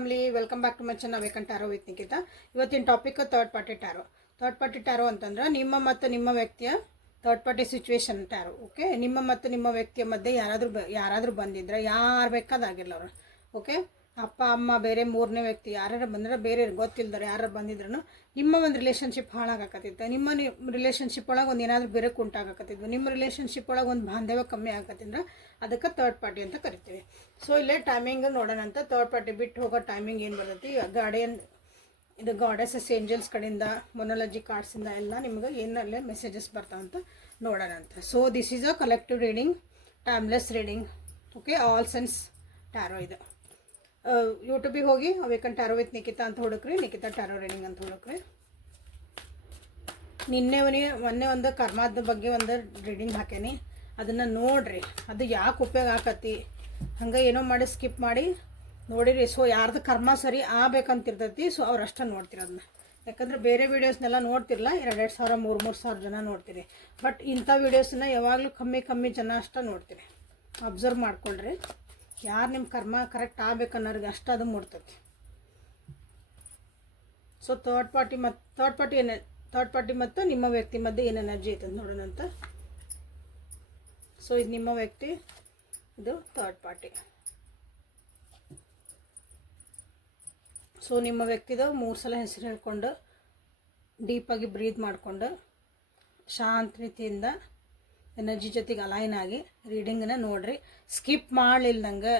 Family, welcome back to my channel awaken tarot with Nikita. ಇವತ್ತಿನ topic third party tarot. Third party tarot ಅಂತಂದ್ರೆ ನಿಮ್ಮ ಮತ್ತು ನಿಮ್ಮ ವ್ಯಕ್ತಿಯ third party situation tarot. Okay, ನಿಮ್ಮ ಮತ್ತು ನಿಮ್ಮ ವ್ಯಕ್ತಿಯ ಮಧ್ಯೆ ಯಾರಾದರೂ ಬಂದಿದ್ರೆ, ಯಾರು ಬೇಕಾದಾಗಿರಲ್ಲ ಅವರು. ಓಕೆ, ಅಪ್ಪ ಅಮ್ಮ ಬೇರೆ ಮೂರನೇ ವ್ಯಕ್ತಿ ಯಾರು ಬಂದ್ರೆ, ಬೇರೆ ಗೊತ್ತಿಲ್ದಾರೆ ಯಾರು ಬಂದಿದ್ರು ನಿಮ್ಮ ಒಂದು ರಿಲೇಷನ್ಶಿಪ್ ಹಾಳಾಗಕತ್ತಿತ್ತು. ನಿಮ್ಮ ರಿಲೇಷನ್ಶಿಪ್ ಒಳಗೆ ಒಂದು ಏನಾದರೂ ಬೇರೆ ಉಂಟಾಗಕತ್ತಿದ್ವು, ನಿಮ್ಮ ರಿಲೇಷನ್ಶಿಪ್ ಒಳಗೆ ಒಂದು ಬಾಂಧವ್ಯ ಕಮ್ಮಿ ಆಗತ್ತಿದ್ರೆ ಅದಕ್ಕೆ ಥರ್ಡ್ ಪಾರ್ಟಿ ಅಂತ ಕರಿತೀವಿ. ಸೊ ಇಲ್ಲೇ ಟೈಮಿಂಗ್ ನೋಡೋಣ ಅಂತ. ಥರ್ಡ್ ಪಾರ್ಟಿ ಬಿಟ್ಟು ಹೋಗೋ ಟೈಮಿಂಗ್ ಏನು ಬರ್ತೈತಿ, ಗಾರ್ಡಿಯನ್ ಇದು ಗಾಡೆಸಸ್ ಏಂಜಲ್ಸ್ ಕಡೆಯಿಂದ, ಮೊನೋಲಜಿ ಕಾರ್ಡ್ಸಿಂದ ಎಲ್ಲ ನಿಮ್ಗೆ ಏನಲ್ಲೇ ಮೆಸೇಜಸ್ ಬರ್ತಾವಂತ ನೋಡೋಣ ಅಂತ. So this is a collective reading, timeless reading. Okay, all sense tarot ಇದು. ಯೂಟ್ಯೂಬಿಗೆ ಹೋಗಿ ವೇಕನ್ ಟ್ಯಾರೋ ವಿತ್ ನಿಕಿತಾ ಅಂತ ಹುಡುಕ್ರಿ, ನಿಕಿತಾ ಟ್ಯಾರೋ ರೀಡಿಂಗ್ ಅಂತ ಹುಡುಕ್ರಿ. ಮೊನ್ನೆ ಒಂದು ಕರ್ಮದ ಬಗ್ಗೆ ಒಂದು ರೀಡಿಂಗ್ ಹಾಕೇನಿ, ಅದನ್ನು ನೋಡ್ರಿ. ಅದು ಯಾಕೆ ಉಪಯೋಗ ಆಕತಿ, ಹಂಗೆ ಏನೋ ಮಾಡಿ ಸ್ಕಿಪ್ ಮಾಡಿ ನೋಡಿರಿ. ಸೊ ಯಾರ್ದು ಕರ್ಮ ಸರಿ ಆಗ್ಬೇಕಂತಿರ್ತೈತಿ, ಸೊ ಅವ್ರಷ್ಟ ನೋಡ್ತೀರಿ ಅದನ್ನ. ಯಾಕಂದ್ರೆ ಬೇರೆ ವೀಡಿಯೋಸ್ನೆಲ್ಲ ನೋಡ್ತಿರಲ್ಲ, 2,000 3,000 ಜನ ನೋಡ್ತೀರಿ. ಬಟ್ ಇಂಥ ವೀಡಿಯೋಸನ್ನ ಯಾವಾಗಲೂ ಕಮ್ಮಿ ಜನ ಅಷ್ಟ ನೋಡ್ತೀರಿ. ಅಬ್ಸರ್ವ್ ಮಾಡ್ಕೊಳ್ರಿ, ಯಾರು ನಿಮ್ಮ ಕರ್ಮ ಕರೆಕ್ಟ್ ಆಗ್ಬೇಕನ್ನೋರಿಗೆ ಅಷ್ಟ ಅದು ಮೂಡ್ತೈತಿ. ಸೊ ಥರ್ಡ್ ಪಾರ್ಟಿ ಮತ್ತು ನಿಮ್ಮ ವ್ಯಕ್ತಿ ಮಧ್ಯೆ ಏನು ಎನರ್ಜಿ ಐತೆ ನೋಡೋಣ ಅಂತ. ಸೊ ಇದು ನಿಮ್ಮ ವ್ಯಕ್ತಿ, ಇದು ಥರ್ಡ್ ಪಾರ್ಟಿ. ಸೊ ನಿಮ್ಮ ವ್ಯಕ್ತಿದು 3 ಸಲ ಹೆಸರು ಹೇಳ್ಕೊಂಡು ಡೀಪಾಗಿ ಬ್ರೀತ್ ಮಾಡಿಕೊಂಡು ಶಾಂತ ರೀತಿಯಿಂದ ಎನರ್ಜಿ ಜೊತೆಗೆ ಅಲೈನ್ ಆಗಿ ರೀಡಿಂಗನ್ನ ನೋಡಿರಿ. ಸ್ಕಿಪ್ ಮಾಡಲಿಲ್ದಂಗೆ,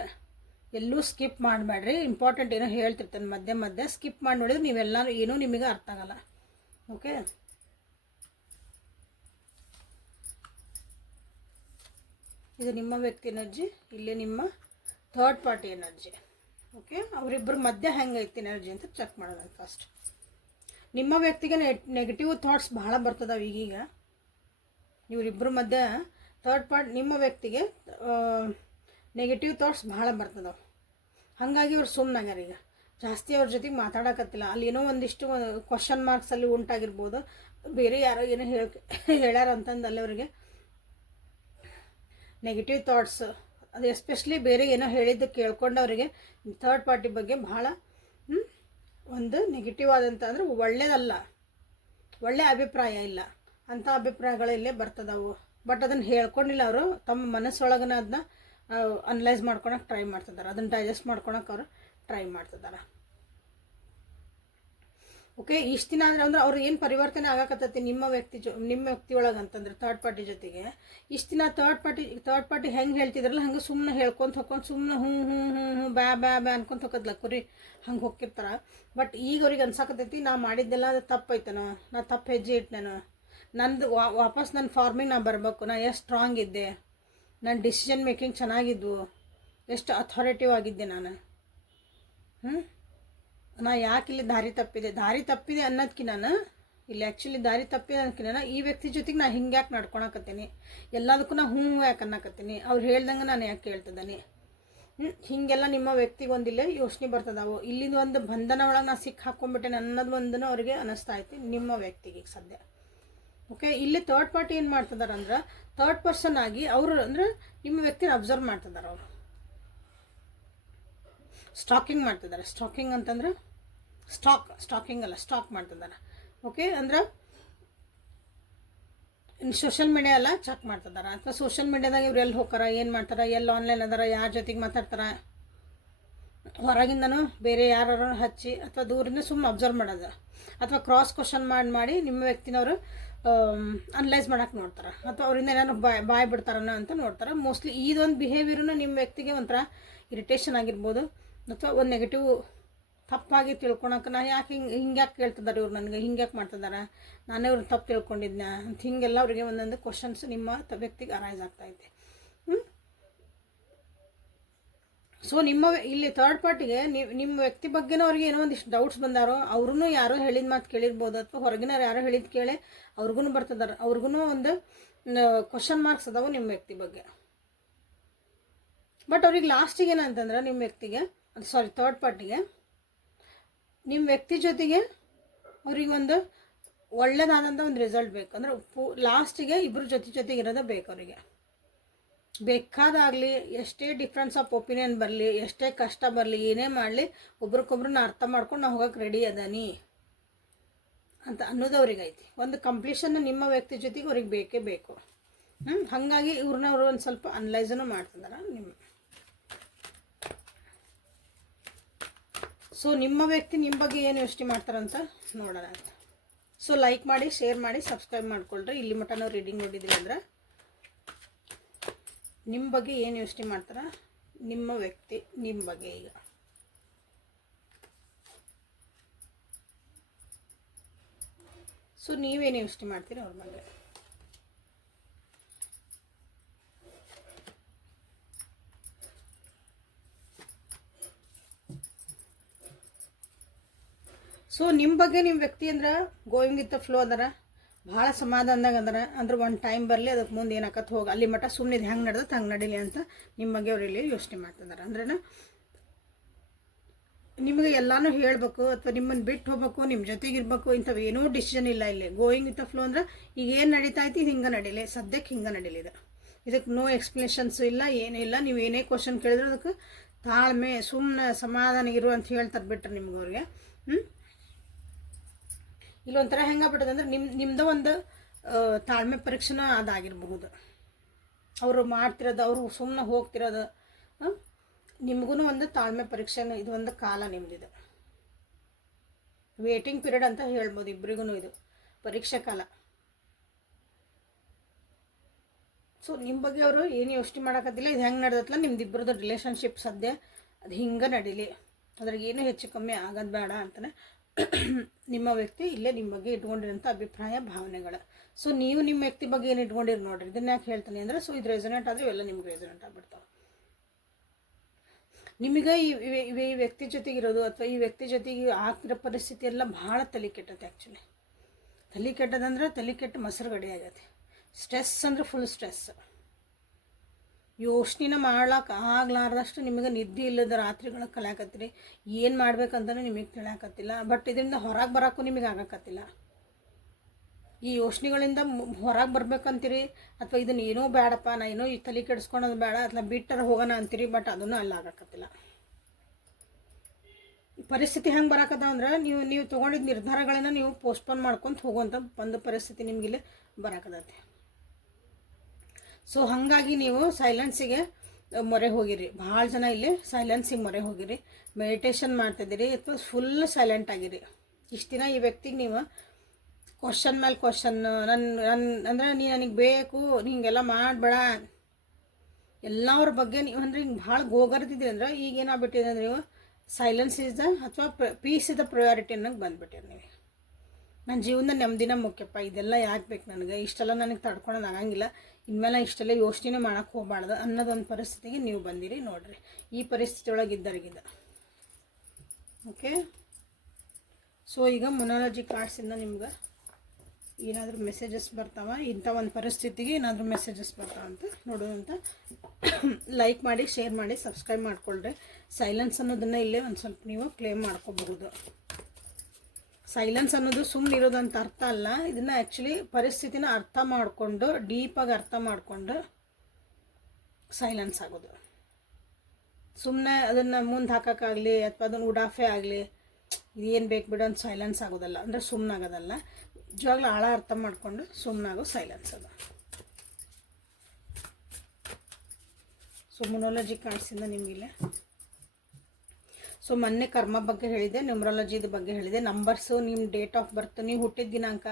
ಎಲ್ಲೂ ಸ್ಕಿಪ್ ಮಾಡಬೇಡ್ರಿ. ಇಂಪಾರ್ಟೆಂಟ್ ಏನೋ ಹೇಳ್ತಿರ್ತಾನೆ ಮಧ್ಯೆ ಸ್ಕಿಪ್ ಮಾಡಿ ನೋಡಿದ್ರೆ ನೀವೆಲ್ಲರೂ ಏನೂ ನಿಮಗೆ ಅರ್ಥ ಆಗಲ್ಲ. ಓಕೆ, ಇದು ನಿಮ್ಮ ವ್ಯಕ್ತಿ ಎನರ್ಜಿ, ಇಲ್ಲಿ ನಿಮ್ಮ ಥರ್ಡ್ ಪಾರ್ಟಿ ಎನರ್ಜಿ. ಓಕೆ, ಅವರಿಬ್ಬರ ಮಧ್ಯೆ ಹೆಂಗೈತಿ ಎನರ್ಜಿ ಅಂತ ಚೆಕ್ ಮಾಡೋಣ ಫಸ್ಟ್. ನಿಮ್ಮ ವ್ಯಕ್ತಿಗೆ ನೆಗೆಟಿವ್ ಥಾಟ್ಸ್ ಭಾಳ ಬರ್ತದಾವೆ ಈಗೀಗ. ಇವರಿಬ್ಬರ ಮಧ್ಯೆ ನಿಮ್ಮ ವ್ಯಕ್ತಿಗೆ ನೆಗೆಟಿವ್ ಥಾಟ್ಸ್ ಭಾಳ ಬರ್ತದವೆ. ಹಾಗಾಗಿ ಅವ್ರು ಸುಮ್ಮನಾಗ್ಯಾರ. ಈಗ ಜಾಸ್ತಿ ಅವ್ರ ಜೊತೆಗೆ ಮಾತಾಡಕತ್ತಿಲ್ಲ. ಅಲ್ಲಿ ಏನೋ ಒಂದಿಷ್ಟು ಕ್ವಶನ್ ಮಾರ್ಕ್ಸಲ್ಲಿ ಉಂಟಾಗಿರ್ಬೋದು, ಬೇರೆ ಯಾರೋ ಏನೋ ಹೇಳ್ಯಾರ ಅಂತಂದು ಅಲ್ಲಿ ಅವ್ರಿಗೆ ನೆಗೆಟಿವ್ ಥಾಟ್ಸ್, ಅದು ಎಸ್ಪೆಷಲಿ ಬೇರೆ ಏನೋ ಹೇಳಿದ್ದು ಕೇಳ್ಕೊಂಡು ಅವರಿಗೆ ಥರ್ಡ್ ಪಾರ್ಟಿ ಬಗ್ಗೆ ಭಾಳ ಒಂದು ನೆಗೆಟಿವ್ ಆದಂಥ, ಅಂದರೆ ಒಳ್ಳೆಯದಲ್ಲ, ಒಳ್ಳೆಯ ಅಭಿಪ್ರಾಯ ಇಲ್ಲ ಅಂಥ ಅಭಿಪ್ರಾಯಗಳು ಇಲ್ಲೇ ಬರ್ತದವು. ಬಟ್ ಅದನ್ನು ಹೇಳ್ಕೊಂಡಿಲ್ಲ ಅವರು. ತಮ್ಮ ಮನಸ್ಸೊಳಗನ ಅದನ್ನ ಅನಲೈಸ್ ಮಾಡ್ಕೊಳಕ್ಕೆ ಟ್ರೈ ಮಾಡ್ತಿದ್ದಾರೆ, ಅದನ್ನು ಡೈಜೆಸ್ಟ್ ಮಾಡ್ಕೊಳಕ್ಕೆ ಅವರು ಟ್ರೈ ಮಾಡ್ತಿದ್ದಾರೆ. ಓಕೆ, ಇಷ್ಟು ದಿನ ಅಂದ್ರೆ ಅವ್ರು ಏನು ಪರಿವರ್ತನೆ ಆಗಕತ್ತೈತಿ ನಿಮ್ಮ ವ್ಯಕ್ತಿ ಒಳಗೆ ಅಂತಂದ್ರೆ ಥರ್ಡ್ ಪಾರ್ಟಿ ಜೊತೆಗೆ. ಇಷ್ಟು ದಿನ ಥರ್ಡ್ ಪಾರ್ಟಿ ಹೆಂಗೆ ಹೇಳ್ತಿದ್ರಲ್ಲ ಹಂಗೆ ಸುಮ್ಮನೆ ಹೇಳ್ಕೊಂತ ಹೋಗ್ಕೊಂಡು ಸುಮ್ಮನೆ ಹ್ಞೂ ಬ್ಯಾ ಅನ್ಕೊಂತ ಹೋಗೋದ್ಲ ಕುರಿ ಹಂಗೆ ಹೋಗಿರ್ತಾರ. ಬಟ್ ಈಗ ಅವ್ರಿಗೆ ಅನ್ಸಾಕತ್ತೈತಿ, ನಾ ಮಾಡಿದ್ದೆಲ್ಲ ಅದು ತಪ್ಪೈತನೋ, ನಾ ತಪ್ಪು ಹೆಜ್ಜೆ ಇಟ್ಟನೋ, ನಂದು ವಾಪಸ್ ನನ್ನ ಫಾರ್ಮಿಗೆ ನಾ ಬರಬೇಕು, ನಾ ಎಷ್ಟು ಸ್ಟ್ರಾಂಗ್ ಇದ್ದೆ, ನನ್ನ ಡಿಸಿಷನ್ ಮೇಕಿಂಗ್ ಚೆನ್ನಾಗಿದ್ವು, ಎಷ್ಟು ಅಥಾರಿಟಿವ್ ಆಗಿದ್ದೆ ನಾನು, ನಾ ಯಾಕೆ ಇಲ್ಲಿ ದಾರಿ ತಪ್ಪಿದೆ ಅನ್ನೋದಕ್ಕಿಂತ ಇಲ್ಲಿ ಆ್ಯಕ್ಚುಲಿ ದಾರಿ ತಪ್ಪಿದೆ ಅನ್ನೋದಕ್ಕಿಂತ ಈ ವ್ಯಕ್ತಿ ಜೊತೆಗೆ ನಾ ಹಿಂಗೆ ಯಾಕೆ ನಡ್ಕೊಳಕತ್ತೀನಿ, ಎಲ್ಲದಕ್ಕೂ ನಾ ಹ್ಞೂ ಯಾಕೆ ಅನ್ನಕತ್ತೀನಿ, ಅವ್ರು ಹೇಳ್ದಂಗೆ ನಾನು ಯಾಕೆ ಕೇಳ್ತಿದ್ದೀನಿ, ಹೀಗೆಲ್ಲ ನಿಮ್ಮ ವ್ಯಕ್ತಿಗೆ ಒಂದಿಲ್ಲ ಯೋಚನೆ ಬರ್ತದಾವು. ಇಲ್ಲಿಂದ ಒಂದು ಬಂಧನ ಒಳಗೆ ನಾ ಸಿಕ್ಕಿ ಹಾಕ್ಕೊಂಡ್ಬಿಟ್ಟೆ ಅನ್ನೋದು ಒಂದನ್ನು ಅವ್ರಿಗೆ ಅನ್ನಿಸ್ತಾ ಐತಿ ನಿಮ್ಮ ವ್ಯಕ್ತಿಗೆ ಸದ್ಯ. ಓಕೆ, ಇಲ್ಲಿ ಥರ್ಡ್ ಪಾರ್ಟಿ ಏನು ಮಾಡ್ತಿದಾರೆ ಅಂದ್ರೆ, ಥರ್ಡ್ ಪರ್ಸನ್ ಆಗಿ ಅವರು ಅಂದರೆ ನಿಮ್ಮ ವ್ಯಕ್ತಿನ ಅಬ್ಸರ್ವ್ ಮಾಡ್ತಿದ್ದಾರೆ. ಅವರು ಸ್ಟಾಕಿಂಗ್ ಮಾಡ್ತಿದ್ದಾರೆ. ಸ್ಟಾಕಿಂಗ್ ಅಂತಂದ್ರೆ ಸ್ಟಾಕಿಂಗ್ ಅಲ್ಲ, ಸ್ಟಾಕ್ ಮಾಡ್ತಿದ್ದಾರೆ. ಓಕೆ, ಅಂದ್ರೆ ಸೋಷಿಯಲ್ ಮೀಡಿಯಾ ಎಲ್ಲ ಚೆಕ್ ಮಾಡ್ತಿದ್ದಾರೆ. ಅಥವಾ ಸೋಷಿಯಲ್ ಮೀಡಿಯಾದಾಗ ಇವ್ರು ಎಲ್ಲಿ ಹೋಗಾರ, ಏನು ಮಾಡ್ತಾರೆ, ಎಲ್ಲಿ ಆನ್ಲೈನ್ ಅದಾರ, ಯಾರ ಜೊತೆಗೆ ಮಾತಾಡ್ತಾರೆ, ಹೊರಗಿಂದನೂ ಬೇರೆ ಯಾರು ಹಚ್ಚಿ ಅಥವಾ ದೂರಿಂದ ಸುಮ್ಮನೆ ಅಬ್ಸರ್ವ್ ಮಾಡೋದು, ಅಥವಾ ಕ್ರಾಸ್ ಕ್ವಶನ್ ಮಾಡಿ ನಿಮ್ಮ ವ್ಯಕ್ತಿನವರು ಅನಲೈಸ್ ಮಾಡೋಕೆ ನೋಡ್ತಾರೆ, ಅಥವಾ ಅವರಿಂದ ಏನಾದ್ರು ಬಾಯ್ ಬಿಡ್ತಾರನ್ನ ಅಂತ ನೋಡ್ತಾರೆ. ಮೋಸ್ಟ್ಲಿ ಇದೊಂದು ಬಿಹೇವಿಯರ್ನ ನಿಮ್ಮ ವ್ಯಕ್ತಿಗೆ ಒಂಥರ ಇರಿಟೇಷನ್ ಆಗಿರ್ಬೋದು, ಅಥವಾ ಒಂದು ನೆಗೆಟಿವ್ ತಪ್ಪಾಗಿ ತಿಳ್ಕೊಳಕ್ಕೆ, ನಾ ಯಾಕೆ ಹಿಂಗೆ ಯಾಕೆ ಕೇಳ್ತಿದ್ದಾರೆ ಇವ್ರು, ನನಗೆ ಹಿಂಗೆ ಯಾಕೆ ಮಾಡ್ತಿದ್ದಾರೆ, ನಾನೇ ಇವ್ರನ್ನ ತಪ್ಪು ತಿಳ್ಕೊಂಡಿದ್ನ ಅಂತ ಹೀಗೆಲ್ಲ ಅವರಿಗೆ ಒಂದೊಂದು ಕ್ವಶನ್ಸ್ ನಿಮ್ಮ ವ್ಯಕ್ತಿಗೆ ಅರೈಸ್ ಆಗ್ತಾಯಿದೆ. ಸೊ ಇಲ್ಲಿ ಥರ್ಡ್ ಪಾರ್ಟಿಗೆ ನಿಮ್ಮ ವ್ಯಕ್ತಿ ಬಗ್ಗೆನೂ ಅವ್ರಿಗೆ ಏನೋ ಒಂದಿಷ್ಟು ಡೌಟ್ಸ್ ಬಂದಾರೋ, ಅವ್ರೂ ಯಾರೋ ಹೇಳಿದ ಮಾತು ಕೇಳಿರ್ಬೋದು, ಅಥವಾ ಹೊರಗಿನವ್ರು ಯಾರೋ ಹೇಳಿದ ಕೇಳಿ ಅವ್ರಿಗೂ ಬರ್ತಿದ್ದಾರೆ. ಅವ್ರಿಗೂ ಒಂದು ಕ್ವಶನ್ ಮಾರ್ಕ್ಸ್ ಅದಾವು ನಿಮ್ಮ ವ್ಯಕ್ತಿ ಬಗ್ಗೆ. ಬಟ್ ಅವ್ರಿಗೆ ಲಾಸ್ಟಿಗೆ ಏನಂತಂದ್ರೆ ನಿಮ್ಮ ವ್ಯಕ್ತಿಗೆ ಥರ್ಡ್ ಪಾರ್ಟಿಗೆ ನಿಮ್ಮ ವ್ಯಕ್ತಿ ಜೊತೆಗೆ ಅವ್ರಿಗೆ ಒಂದು ಒಳ್ಳೆಯದಾದಂಥ ಒಂದು ರಿಸಲ್ಟ್ ಬೇಕು. ಅಂದರೆ ಲಾಸ್ಟಿಗೆ ಇಬ್ಬರು ಜೊತೆಗಿರೋದೇ ಬೇಕು ಅವರಿಗೆ. ಬೇಕಾದಾಗಲಿ ಎಷ್ಟೇ ಡಿಫ್ರೆನ್ಸ್ ಆಫ್ ಒಪಿನಿಯನ್ ಬರಲಿ, ಎಷ್ಟೇ ಕಷ್ಟ ಬರಲಿ, ಏನೇ ಮಾಡಲಿ ಒಬ್ರಿಗೊಬ್ರನ್ನ ಅರ್ಥ ಮಾಡ್ಕೊಂಡು ನಾವು ಹೋಗೋಕೆ ರೆಡಿ ಅದಾನಿ ಅಂತ ಅನ್ನೋದು ಅವ್ರಿಗೆ ಐತಿ. ಒಂದು ಕಂಪ್ಲೀಷನ್ ನಿಮ್ಮ ವ್ಯಕ್ತಿ ಜೊತೆಗೆ ಅವ್ರಿಗೆ ಬೇಕೇ ಬೇಕು. ಹಾಗಾಗಿ ಇವ್ರನ್ನವ್ರು ಒಂದು ಸ್ವಲ್ಪ ಅನಲೈಸನ್ನು ಮಾಡ್ತಿದ್ದಾರೆ ನಿಮ್ಮ. ಸೊ ನಿಮ್ಮ ವ್ಯಕ್ತಿ ನಿಮ್ಮ ಬಗ್ಗೆ ಏನು ಯೋಚನೆ ಮಾಡ್ತಾರಂತ ನೋಡೋಣ ಅಂತ. ಸೊ ಲೈಕ್ ಮಾಡಿ, ಶೇರ್ ಮಾಡಿ, ಸಬ್ಸ್ಕ್ರೈಬ್ ಮಾಡ್ಕೊಳ್ರಿ. ಇಲ್ಲಿ ಮಟ್ಟ ನಾವು ರೀಡಿಂಗ್ ನೋಡಿದ್ರಿ ಅಂದ್ರೆ ನಿಮ್ಮ ಬಗ್ಗೆ ಏನು ಯೋಚನೆ ಮಾಡ್ತಾರ ನಿಮ್ಮ ವ್ಯಕ್ತಿ ನಿಮ್ಮ ಬಗ್ಗೆ ಈಗ. ಸೊ ನೀವೇನು ಯೋಚನೆ ಮಾಡ್ತೀರಿ ಅವ್ರ ಬಗ್ಗೆ. ಸೊ ನಿಮ್ಮ ಬಗ್ಗೆ ನಿಮ್ಮ ವ್ಯಕ್ತಿ ಅಂದ್ರೆ ಗೋಯಿಂಗ್ ವಿತ್ ದ ಫ್ಲೋ ಅದರ, ಭಾಳ ಸಮಾಧಾನದಾಗ ಅದರ. ಅಂದ್ರೆ ಒಂದು ಟೈಮ್ ಬರಲಿ, ಅದಕ್ಕೆ ಮುಂದೆ ಏನಾಕತ್ ಹೋಗಿ ಅಲ್ಲಿ ಮಟ್ಟ ಸುಮ್ಮನೆ ಇದು ಹೆಂಗೆ ನಡೆದತ್ತೆ ಹಂಗೆ ನಡೀಲಿ ಅಂತ ನಿಮ್ಮ ಬಗ್ಗೆ ಅವ್ರು ಇಲ್ಲಿ ಯೋಚನೆ ಮಾಡ್ತಿದ್ದಾರೆ. ಅಂದ್ರೆ ನಿಮಗೆ ಎಲ್ಲನೂ ಹೇಳಬೇಕು ಅಥವಾ ನಿಮ್ಮನ್ನು ಬಿಟ್ಟು ಹೋಗ್ಬೇಕು, ನಿಮ್ಮ ಜೊತೆಗೆ ಇರಬೇಕು, ಇಂಥವು ಏನೂ ಡಿಸಿಷನ್ ಇಲ್ಲ ಇಲ್ಲಿ. ಗೋಯಿಂಗ್ ವಿತ್ ದ ಫ್ಲೋ ಅಂದ್ರೆ ಈಗ ಏನು ನಡೀತಾ ಐತಿ ಇದು ಹಿಂಗೆ ನಡೀಲಿ, ಸದ್ಯಕ್ಕೆ ಹಿಂಗೆ ನಡೀಲಿದೆ. ಇದಕ್ಕೆ ನೋ ಎಕ್ಸ್ಪ್ಲನೇಷನ್ಸು ಇಲ್ಲ, ಏನೂ ಇಲ್ಲ. ನೀವು ಏನೇ ಕ್ವಶನ್ ಕೇಳಿದ್ರು ಅದಕ್ಕೆ ತಾಳ್ಮೆ, ಸುಮ್ಮನೆ ಸಮಾಧಾನ ಇರು ಅಂತ ಹೇಳ್ತಾರೆ ಬಿಟ್ರೆ ನಿಮ್ಗೆ ಅವ್ರಿಗೆ. ಇಲ್ಲೊಂಥರ ಹೆಂಗಾಗ್ಬಿಟ್ಟದೆ ಅಂದ್ರೆ ನಿಮ್ಮದು ಒಂದು ತಾಳ್ಮೆ ಪರೀಕ್ಷೆನ ಅದಾಗಿರ್ಬಹುದು. ಅವರು ಮಾಡ್ತಿರೋದು, ಅವರು ಸುಮ್ಮನೆ ಹೋಗ್ತಿರೋದು, ನಿಮಗೂ ಒಂದು ತಾಳ್ಮೆ ಪರೀಕ್ಷೆ. ಇದು ಒಂದು ಕಾಲ ನಿಮ್ದಿದೆ, ವೇಟಿಂಗ್ ಪೀರಿಯಡ್ ಅಂತ ಹೇಳ್ಬೋದು. ಇಬ್ಬರಿಗೂ ಇದು ಪರೀಕ್ಷೆ ಕಾಲ. ಸೊ ನಿಮ್ಮ ಬಗ್ಗೆ ಅವರು ಏನು ಯೋಚನೆ ಮಾಡೋಕ್ಕತ್ತಿಲ್ಲ. ಇದು ಹೆಂಗೆ ನಡೆದತ್ತಲ್ಲ ನಿಮ್ದಿಬ್ಬರದ್ದು ರಿಲೇಷನ್ಶಿಪ್ ಸದ್ಯ ಅದು ಹಿಂಗೆ ನಡೀಲಿ, ಅದ್ರಾಗ ಏನೂ ಹೆಚ್ಚು ಕಮ್ಮಿ ಆಗೋದು ಬೇಡ ಅಂತಲೇ ನಿಮ್ಮ ವ್ಯಕ್ತಿ ಇಲ್ಲೇ ನಿಮ್ಮ ಬಗ್ಗೆ ಇಟ್ಕೊಂಡಿರೋಂಥ ಅಭಿಪ್ರಾಯ, ಭಾವನೆಗಳು. ಸೊ ನೀವು ನಿಮ್ಮ ವ್ಯಕ್ತಿ ಬಗ್ಗೆ ಏನು ಇಟ್ಕೊಂಡಿರಿ ನೋಡಿರಿ. ಇದನ್ನ ಯಾಕೆ ಹೇಳ್ತಾನೆ ಅಂದರೆ, ಸೊ ಇದು ರೆಸೊನೇಟ್ ಆದರೆ ಇವೆಲ್ಲ ನಿಮ್ಗೆ ರೆಸೊನೇಟ್ ಆಗ್ಬಿಡ್ತಾವೆ. ನಿಮಗೆ ಈ ವ್ಯಕ್ತಿ ಜೊತೆಗಿರೋದು ಅಥವಾ ಈ ವ್ಯಕ್ತಿ ಜೊತೆಗೆ ಆಗ್ತಿರೋ ಪರಿಸ್ಥಿತಿ ಎಲ್ಲ ಭಾಳ ತಲೆ ಕೆಟ್ಟತ್ತೆ. ಆ್ಯಕ್ಚುಲಿ ತಲೆ ಕೆಟ್ಟದಂದ್ರೆ ತಲೆ ಕೆಟ್ಟ ಮೊಸರು ಗಡಿ ಆಗತ್ತೆ. ಸ್ಟ್ರೆಸ್ ಅಂದ್ರೆ ಫುಲ್ ಸ್ಟ್ರೆಸ್. ಯೋಚನೆನ ಮಾಡ್ಲಾಕ ಆಗ್ಲಾರ್ದಷ್ಟು ನಿಮಗೆ ನಿದ್ದೆ ಇಲ್ಲದ ರಾತ್ರಿಗಳ ಕಲಿಯಾಕತ್ತೀರಿ. ಏನು ಮಾಡ್ಬೇಕಂತಲೂ ನಿಮಗೆ ತಿಳಿಯಾಕತ್ತಿಲ್ಲ. ಬಟ್ ಇದರಿಂದ ಹೊರಗೆ ಬರೋಕ್ಕೂ ನಿಮಗೆ ಆಗಕತ್ತಿಲ್ಲ. ಈ ಯೋಚನೆಗಳಿಂದ ಹೊರಗೆ ಬರ್ಬೇಕಂತೀರಿ, ಅಥವಾ ಇದನ್ನು ಏನೋ ಬೇಡಪ್ಪ, ನಾ ಏನೋ ಈ ತಲೆ ಕೆಡಿಸ್ಕೊಳೋದು ಬೇಡ ಅಥವಾ ಬಿಟ್ಟರೆ ಹೋಗೋಣ ಅಂತೀರಿ. ಬಟ್ ಅದನ್ನು ಅಲ್ಲಿ ಆಗಕತ್ತಿಲ್ಲ. ಪರಿಸ್ಥಿತಿ ಹೆಂಗೆ ಬರಾಕದ ಅಂದ್ರೆ ನೀವು ತೊಗೊಂಡಿದ್ದ ನಿರ್ಧಾರಗಳನ್ನು ನೀವು ಪೋಸ್ಟ್ಪೋನ್ ಮಾಡ್ಕೊತ ಹೋಗುವಂಥ ಒಂದು ಪರಿಸ್ಥಿತಿ ನಿಮಗಿಲ್ಲಿ ಬರಾಕದೈತಿ. ಸೊ ಹಾಗಾಗಿ ನೀವು ಸೈಲೆನ್ಸಿಗೆ ಮೊರೆ ಹೋಗಿರಿ. ಭಾಳ ಜನ ಇಲ್ಲಿ ಸೈಲೆನ್ಸಿಗೆ ಮೊರೆ ಹೋಗಿರಿ, ಮೆಡಿಟೇಷನ್ ಮಾಡ್ತಿದ್ದೀರಿ ಅಥವಾ ಫುಲ್ ಸೈಲೆಂಟ್ ಆಗಿರಿ. ಇಷ್ಟು ದಿನ ಈ ವ್ಯಕ್ತಿಗೆ ನೀವು ಕ್ವಶನ್ ಮೇಲೆ ಕ್ವಶನ್, ಅಂದರೆ ನೀ ನನಗೆ ಬೇಕು, ನೀ ಹಿಂಗೆಲ್ಲ ಮಾಡಬೇಡ, ಎಲ್ಲವ್ರ ಬಗ್ಗೆ ನೀವು ಅಂದ್ರೆ ಹಿಂಗೆ ಭಾಳ ಗೋಗರ್ತಿದ್ದೀರಿ. ಅಂದ್ರೆ ಈಗ ಏನಾಗ್ಬಿಟ್ಟಿದೆ ಅಂದರೆ ನೀವು ಸೈಲೆನ್ಸ್ ಇಸ್ ದ ಅಥವಾ ಪೀಸ್ ಇಸ್ ದ ಪ್ರಯಾರಿಟಿ ಅನ್ನೋಕ್ಕೆ ಬಂದುಬಿಟ್ಟಿರಿ. ನೀವು ನನ್ನ ಜೀವನದ ನೆಮ್ಮದಿನ ಮುಖ್ಯಪ್ಪ, ಇದೆಲ್ಲ ಯಾಕೆ ಬೇಕು ನನಗೆ, ಇಷ್ಟೆಲ್ಲ ನನಗೆ ತಡ್ಕೊಳೋದು ಆಗಂಗಿಲ್ಲ, ಇನ್ಮೇಲೆ ಇಷ್ಟೆಲ್ಲ ಯೋಚನೆ ಮಾಡೋಕ್ಕೆ ಹೋಗಬಾರ್ದು ಅನ್ನೋದೊಂದು ಪರಿಸ್ಥಿತಿಗೆ ನೀವು ಬಂದಿರಿ. ನೋಡಿರಿ ಈ ಪರಿಸ್ಥಿತಿ ಒಳಗೆ ಇದ್ದರಿಗಿದ. ಓಕೆ, ಸೊ ಈಗ ಮೊನಾಲಜಿ ಕಾರ್ಡ್ಸಿಂದ ನಿಮ್ಗೆ ಏನಾದರೂ ಮೆಸೇಜಸ್ ಬರ್ತಾವ, ಇಂಥ ಒಂದು ಪರಿಸ್ಥಿತಿಗೆ ಏನಾದರೂ ಮೆಸೇಜಸ್ ಬರ್ತಾವ ಅಂತ ನೋಡೋದಂತ. ಲೈಕ್ ಮಾಡಿ, ಶೇರ್ ಮಾಡಿ, ಸಬ್ಸ್ಕ್ರೈಬ್ ಮಾಡ್ಕೊಳ್ರಿ. ಸೈಲೆನ್ಸ್ ಅನ್ನೋದನ್ನು ಇಲ್ಲೇ ಒಂದು ಸ್ವಲ್ಪ ನೀವು ಕ್ಲೇಮ್ ಮಾಡ್ಕೋಬಹುದು. ಸೈಲೆನ್ಸ್ ಅನ್ನೋದು ಸುಮ್ಮನೆ ಇರೋದಂತ ಅರ್ಥ ಅಲ್ಲ. ಇದನ್ನು ಆ್ಯಕ್ಚುಲಿ ಪರಿಸ್ಥಿತಿನ ಅರ್ಥ ಮಾಡಿಕೊಂಡು, ಡೀಪಾಗಿ ಅರ್ಥ ಮಾಡಿಕೊಂಡು ಸೈಲೆನ್ಸ್ ಆಗೋದು. ಸುಮ್ಮನೆ ಅದನ್ನು ಮುಂದೆ ಹಾಕೋಕ್ಕಾಗಲಿ ಅಥವಾ ಅದನ್ನು ಉಡಾಫೆ ಆಗಲಿ, ಇದೇನು ಬೇಕು ಬಿಡೋ ಅಂತ ಸೈಲೆನ್ಸ್ ಆಗೋದಲ್ಲ. ಅಂದರೆ ಸುಮ್ಮನಾಗೋದಲ್ಲ, ನಿಜವಾಗ್ಲೂ ಆಳ ಅರ್ಥ ಮಾಡಿಕೊಂಡು ಸುಮ್ಮನಾಗೋ ಸೈಲೆನ್ಸ್ ಅದು. ಸೊ ಮೊನಾಲಜಿ ಕಾರ್ಡ್ಸಿಂದ ನಿಮಗಿಲ್ಲ. ಸೊ ಮೊನ್ನೆ ಕರ್ಮ ಬಗ್ಗೆ ಹೇಳಿದೆ, ನ್ಯೂಮರಾಲಜಿದ ಬಗ್ಗೆ ಹೇಳಿದೆ, ನಂಬರ್ಸು, ನಿಮ್ಮ ಡೇಟ್ ಆಫ್ ಬರ್ತ್, ನೀವು ಹುಟ್ಟಿದ ದಿನಾಂಕ